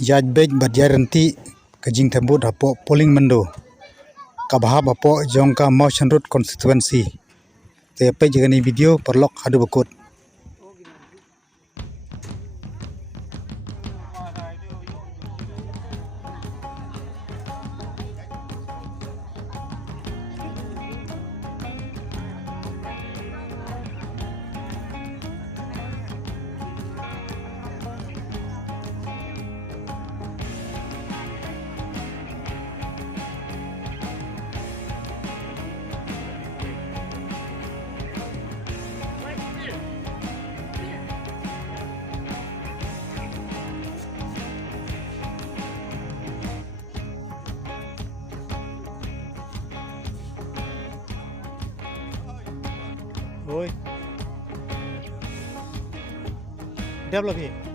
Yajbej badjaranti kajing tembut hapo polling mendo kabahap hapo jongka motion road constituency te pe jagani video perlok hadu bakut Oi. Develop here.